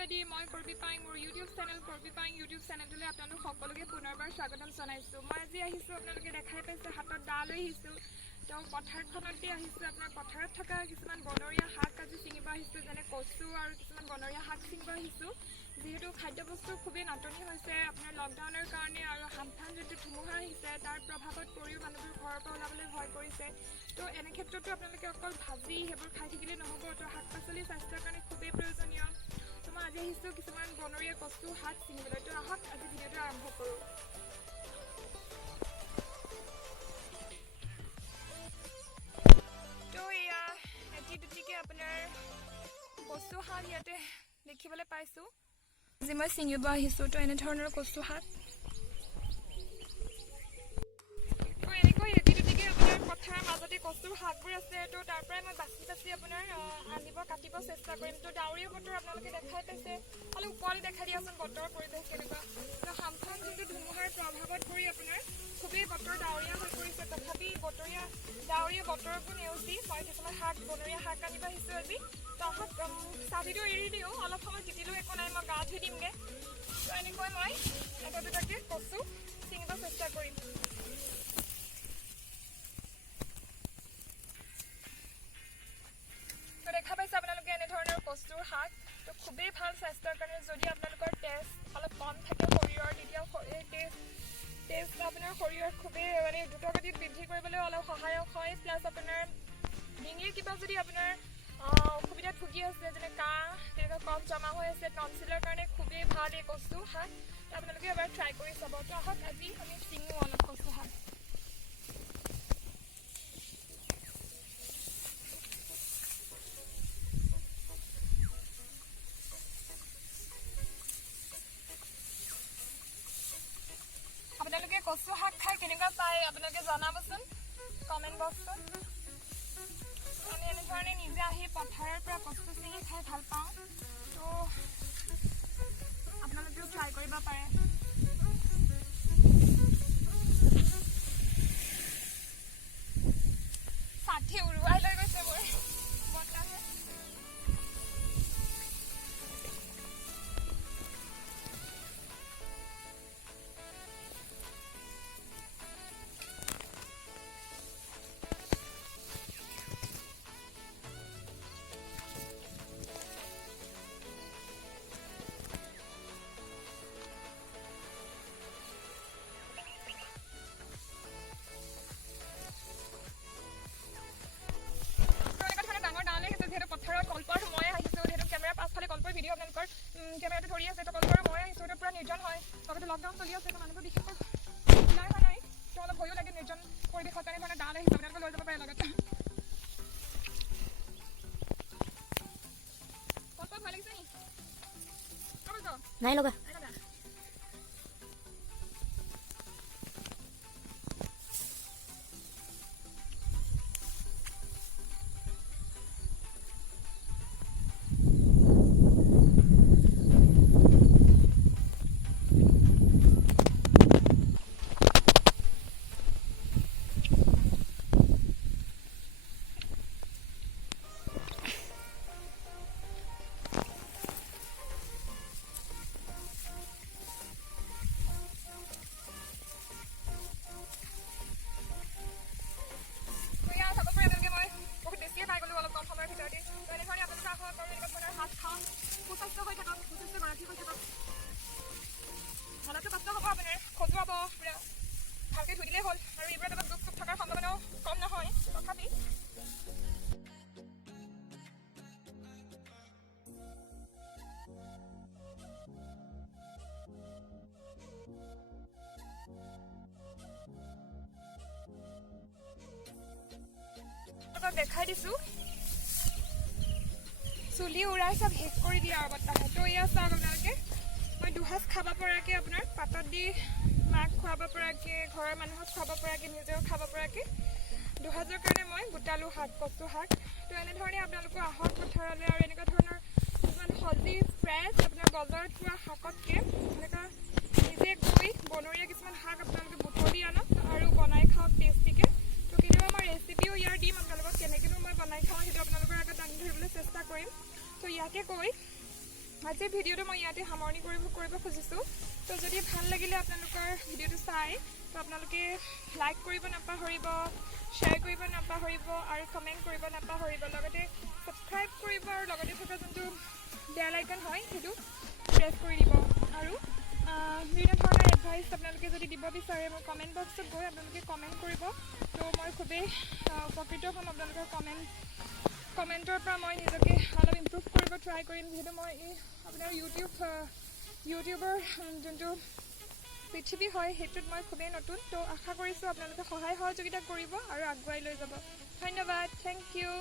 everybody, মই কৰবি পাই মোৰ YouTube চেনেল কৰবি পাই YouTube চেনেললৈ আপোনালোক সকলোকে পুনৰবাৰ স্বাগতম জনাইছো। মই আজি আহিছো আপোনালোকে দেখাই পাইছে হাতত দা লৈ আহিছো। তো পথাৰখনতে আহিছো আপোনাৰ পথাৰত থকা কিছুমান বনৰীয়া শাক আজি চিঙিব আহিছো যেনে কচু আৰু কিছুমান বনৰীয়া শাক চিঙিব আহিছো। যেহেতু খাদ্যবস্তু খুবেই নাটনি হৈছে আপোনাৰ লকডাউনৰ কাৰণে আৰু হামফান যিটো ধুমুহা আহিছে তাৰ প্ৰভাৱত পৰিও মানুহবোৰ ঘৰৰ পৰা ওলাবলৈ ভয় কৰিছে। তো এনে ক্ষেত্ৰতো আপোনালোকে অকল ভাজি সেইবোৰ খাই থাকিলে নহ'ব। তো শাক পাচলি স্বাস্থ্যৰ কাৰণে খুবেই প্ৰয়োজনীয়। তো মই আজি আহিছোঁ কিছুমান বনৰীয়া কচু শাক চিঙিবলৈ। তো আহক আজি ভিডিঅ'টো আৰম্ভ কৰোঁ। তো এয়া এটি দুটিকৈ আপোনাৰ কচু শাক ইয়াতে দেখিবলৈ পাইছোঁ। আজি মই চিঙিব আহিছোঁ। তো এনেধৰণৰ কচু শাক পথাৰৰ মাজতে কচুৰ শাকবোৰ আছে। তো তাৰ পৰাই মই বাছি বাছি আপোনাৰ আনিব কাটিব চেষ্টা কৰিম। তো ডাৱৰীয়া বতৰ আপোনালোকে দেখাই পাইছে। খালি ওপৰলৈ দেখাই দিয়াচোন বতৰৰ পৰিৱেশ কেনেকুৱা। তো হামফান যোনটো ধুমুহাৰ প্ৰভাৱত পৰি আপোনাৰ খুবেই বতৰ ডাৱৰীয়া হৈ পৰিছে। তথাপি ডাৱৰীয়া বতৰবোৰ নেওচি মই কিছুমান বনৰীয়া শাক আনিব আহিছোঁ আজি। তো আহক চাবিটো এৰি দিওঁ, অলপ সময় জিতিলেও একো নাই, মই গা ধুই দিমগৈ। তো এনেকৈ মই এটা দুটাকৈ কচু ছিঙিব চেষ্টা কৰিম। দেখা পাইছে আপোনালোকে এনেধৰণৰ কচুৰ শাক। তো খুবেই ভাল স্বাস্থ্যৰ কাৰণে। যদি আপোনালোকৰ তেজ অলপ কম থাকে শৰীৰৰ, তেতিয়াও তেজ আপোনাৰ শৰীৰত খুবেই মানে দ্ৰুতগতিত বৃদ্ধি কৰিবলৈ অলপ সহায়ক হয়। প্লাছ আপোনাৰ ডিঙিৰ কিবা যদি আপোনাৰ অসুবিধাত ভুগি আছে যেনে কাহ তেনেকুৱা কফ জমা হৈ আছে, টনচিলৰ কাৰণে খুবেই ভাল এই কচু শাক। তো আপোনালোকে এবাৰ ট্ৰাই কৰি চাব। তো আহক আজি আমি চিঙো অলপ কচু শাক। আপোনালোকে কচু শাক খাই কেনেকুৱা পায় আপোনালোকে জনাবচোন কমেণ্ট বক্সত। আমি এনেধৰণে নিজে আহি পথাৰৰ পৰা কচু চিঙি খাই ভাল পাওঁ। তো আপোনালোকেও ট্ৰাই কৰিব পাৰে। ষাঠি উৰুৱাই লৈ গৈছে মোৰ বতাহে। যিহেতু পথাৰত কল্পৰ মই আহিছোঁ, যিহেতু কেমেৰাৰ পাছফালে কল্পৰ ভিডিঅ' আপোনালোকৰ কেমেৰাটো ধৰি আছে। তো কল্পৰ মই আহিছোঁ, তো পূৰা নিৰ্জন হয়। লগতে লকডাউন চলি আছে, তো মানুহবোৰ বিশেষকৈ ওলাই হোৱা নাই। তো অলপ ভয়ো লাগে নিৰ্জন পৰিৱেশত। তেনেধৰণে ডাল আহিছে, আপোনালোকে লৈ যাব পাৰে লগতে। কল্পৰ ভয় লাগিছে নি? নাই লগা। ভালতো কষ্ট হ'ব আপোনাৰ, খজুৱাব পূৰা। ভালকৈ ধুই দিলেই হ'ল আৰু এইবোৰত অলপ দুখ চুখ থকাৰ সম্ভাৱনাও কম নহয়। তথাপি দেখাই দিছোঁ চুলি উৰাই চব শেষ কৰি দিয়ে আৰু বতাহে। তো এয়া চাওক আপোনালোকে, মই দুসাঁজ খাব পৰাকৈ আপোনাৰ পাতত দি মাক খুৱাব পৰাকৈ, ঘৰৰ মানুহক খুৱাব পৰাকৈ, নিজেও খাব পৰাকৈ দুসাঁজৰ কাৰণে মই গোটালোঁ শাক, কচু শাক। তো এনেধৰণে আপোনালোকে আহক পথাৰলৈ আৰু এনেকুৱা ধৰণৰ কিছুমান সজি ফ্ৰেছ আপোনাৰ বজাৰত পোৱা শাকতকৈ এনেকুৱা নিজে গৈ বনৰীয়া কিছুমান শাক আপোনালোকে বুটলি আনক আৰু বনাই খাওক টেষ্টিকৈ। তো কেতিয়াবা মই ৰেচিপিও ইয়াৰ দিম আপোনালোকক, কেনেকৈনো মই বনাই খাওঁ সেইটো আপোনালোকৰ আগত দাঙি ধৰিবলৈ চেষ্টা কৰিম। তো ইয়াকে কৈ আজিৰ ভিডিঅ'টো মই ইয়াতে সামৰণি কৰিব খুজিছোঁ। তো যদি ভাল লাগিলে আপোনালোকৰ ভিডিঅ'টো চাই, তো আপোনালোকে লাইক কৰিব নাপাহৰিব, শ্বেয়াৰ কৰিব নাপাহৰিব আৰু কমেণ্ট কৰিব নাপাহৰিব। লগতে ছাবস্ক্ৰাইব কৰিব আৰু লগতে থকা যোনটো বেল আইকন হয় সেইটো প্ৰেছ কৰি দিব। আৰু বিভিন্ন ধৰণৰ এডভাইচ আপোনালোকে যদি দিব বিচাৰে মোৰ কমেণ্ট বক্সত গৈ আপোনালোকে কমেণ্ট কৰিব। তো মই খুবেই উপকৃত হ'ম আপোনালোকৰ কমেণ্টৰ পৰা। মই নিজকে অলপ ইমপ্ৰুভ কৰিব ট্ৰাই কৰিম, যিহেতু মই এই আপোনাৰ ইউটিউবৰ যোনটো পৃথিৱী হয় সেইটোত মই খুবেই নতুন। তো আশা কৰিছোঁ আপোনালোকে সহায় সহযোগিতা কৰিব আৰু আগুৱাই লৈ যাব। ধন্যবাদ, থেংক ইউ।